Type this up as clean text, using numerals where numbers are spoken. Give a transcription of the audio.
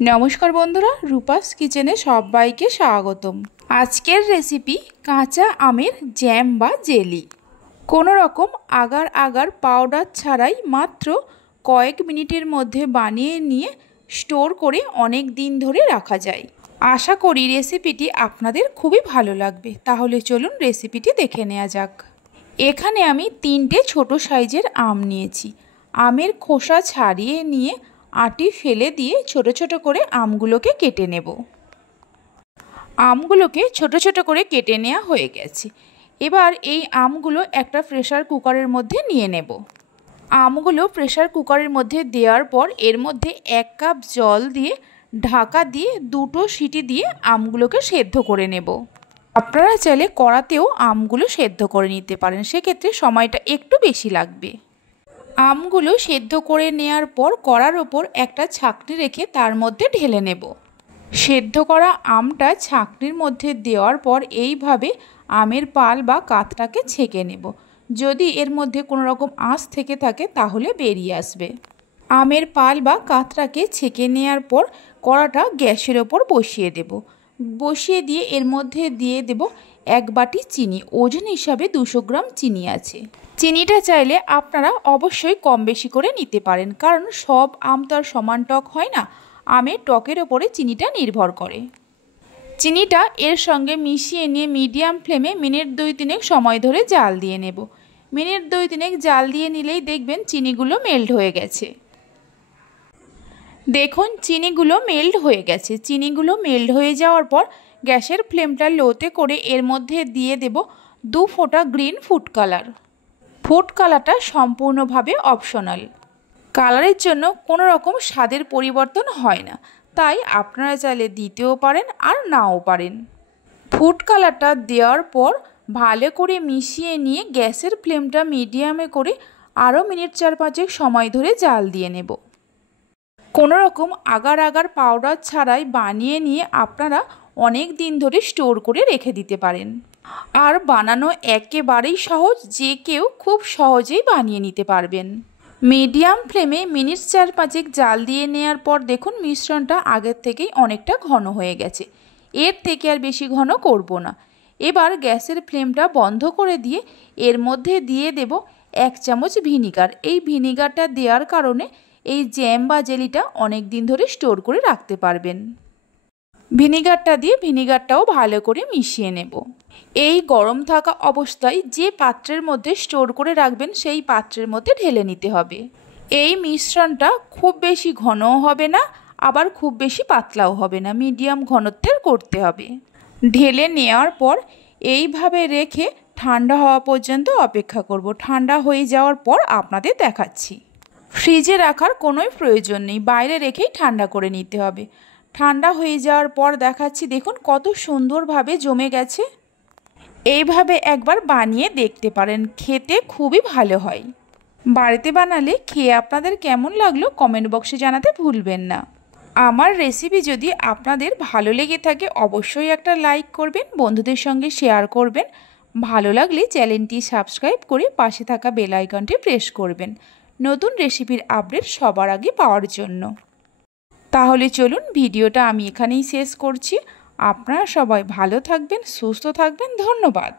নমস্কার বন্ধুরা, রূপাস কিচেনে সবাইকে স্বাগতম। আজকের রেসিপি কাঁচা আমের জ্যাম বা জেলি। কোনো রকম আগার আগার পাউডার ছাড়াই মাত্র কয়েক মিনিটের মধ্যে বানিয়ে নিয়ে স্টোর করে অনেক দিন ধরে রাখা যায়। আশা করি রেসিপিটি আপনাদের খুবই ভালো লাগবে। তাহলে চলুন রেসিপিটি দেখে নেওয়া যাক। এখানে আমি 3টে ছোট সাইজের আম নিয়েছি। আমের খোসা ছাড়িয়ে নিয়ে আটি ফেলে দিয়ে ছোট ছোট করে আমগুলোকে কেটে নেব। আমগুলোকে ছোট ছোট করে কেটে নেওয়া হয়ে গেছে। এবার এই আমগুলো একটা প্রেসার কুকারের মধ্যে নিয়ে নেব। আমগুলো প্রেসার কুকারের মধ্যে দেওয়ার পর এর মধ্যে 1 কাপ জল দিয়ে ঢাকা দিয়ে 2টো সিটি দিয়ে আমগুলোকে সেদ্ধ করে নেব। আপনারা চাইলে কড়াতেও আমগুলো সেদ্ধ করে নিতে পারেন, সেক্ষেত্রে সময়টা একটু বেশি লাগবে। আমগুলো সেদ্ধ করে নেওয়ার পর কড়ার ওপর একটা ছাঁকনি রেখে তার মধ্যে ঢেলে নেব। সেদ্ধ করা আমটা ছাঁকনির মধ্যে দেওয়ার পর এইভাবে আমের পাল বা কাতটাকে ছেঁকে নেব। যদি এর মধ্যে কোনো রকম আঁশ থেকে থাকে তাহলে বেরিয়ে আসবে। আমের পাল বা কাতটাকে ছেঁকে নেওয়ার পর কড়াটা গ্যাসের ওপর বসিয়ে দেব। বসিয়ে দিয়ে এর মধ্যে দিয়ে দেব 1 বাটি চিনি। ওজন হিসাবে 200 গ্রাম চিনি আছে। চিনিটা চাইলে আপনারা অবশ্যই কম বেশি করে নিতে পারেন, কারণ সব আম তো আর সমান টক হয় না। আমের টকের ওপরে চিনিটা নির্ভর করে। চিনিটা এর সঙ্গে মিশিয়ে নিয়ে মিডিয়াম ফ্লেমে মিনিট 2-3 সময় ধরে জাল দিয়ে নেব। মিনিট 2-3 জাল দিয়ে নিলেই দেখবেন চিনিগুলো মেল্ট হয়ে গেছে। দেখুন চিনিগুলো মেল্ট হয়ে গেছে। চিনিগুলো মেল্ট হয়ে যাওয়ার পর গ্যাসের ফ্লেমটা লোতে করে এর মধ্যে দিয়ে দেব 2 ফোঁটা গ্রিন ফুড কালার। ফুড কালারটা সম্পূর্ণভাবে অপশনাল। কালারের জন্য কোনো রকম স্বাদের পরিবর্তন হয় না, তাই আপনারা চাইলে দিতেও পারেন আর নাও পারেন। ফুড কালারটা দেওয়ার পর ভালো করে মিশিয়ে নিয়ে গ্যাসের ফ্লেমটা মিডিয়ামে করে আরও মিনিট 4-5 সময় ধরে জাল দিয়ে নেব। কোনো রকম আগার আগার পাউডার ছাড়াই বানিয়ে নিয়ে আপনারা অনেক দিন ধরে স্টোর করে রেখে দিতে পারেন। আর বানানো একেবারেই সহজ, যে কেউ খুব সহজেই বানিয়ে নিতে পারবেন। মিডিয়াম ফ্লেমে মিনিট 4-5 জাল দিয়ে নেওয়ার পর দেখুন মিশ্রণটা আগের থেকেই অনেকটা ঘন হয়ে গেছে। এর থেকে আর বেশি ঘন করব না। এবার গ্যাসের ফ্লেমটা বন্ধ করে দিয়ে এর মধ্যে দিয়ে দেব 1 চামচ ভিনিগার। এই ভিনিগারটা দেওয়ার কারণে এই জ্যাম বা জেলিটা অনেক দিন ধরে স্টোর করে রাখতে পারবেন। ভিনিগারটা দিয়ে ভিনিগারটাও ভালো করে মিশিয়ে নেব। এই গরম থাকা অবস্থায় যে পাত্রের মধ্যে স্টোর করে রাখবেন সেই পাত্রের মধ্যে ঢেলে নিতে হবে। এই মিশ্রণটা খুব বেশি ঘনও হবে না, আবার খুব বেশি পাতলাও হবে না, মিডিয়াম ঘনত্বের করতে হবে। ঢেলে নেওয়ার পর এইভাবে রেখে ঠান্ডা হওয়া পর্যন্ত অপেক্ষা করব। ঠান্ডা হয়ে যাওয়ার পর আপনাদের দেখাচ্ছি। ফ্রিজে রাখার কোনোই প্রয়োজন নেই, বাইরে রেখেই ঠান্ডা করে নিতে হবে। ঠান্ডা হয়ে যাওয়ার পর দেখাচ্ছি, দেখুন কত সুন্দরভাবে জমে গেছে। এইভাবে একবার বানিয়ে দেখতে পারেন, খেতে খুবই ভালো হয়। বাড়িতে বানালে খেয়ে আপনাদের কেমন লাগলো কমেন্ট বক্সে জানাতে ভুলবেন না। আমার রেসিপি যদি আপনাদের ভালো লেগে থাকে অবশ্যই একটা লাইক করবেন, বন্ধুদের সঙ্গে শেয়ার করবেন। ভালো লাগলে চ্যানেলটি সাবস্ক্রাইব করে পাশে থাকা বেল আইকনটি প্রেস করবেন নতুন রেসিপির আপডেট সবার আগে পাওয়ার জন্য। তাহলে চলুন ভিডিওটা আমি এখানেই শেষ করছি। আপনারা সবাই ভালো থাকবেন, সুস্থ থাকবেন। ধন্যবাদ।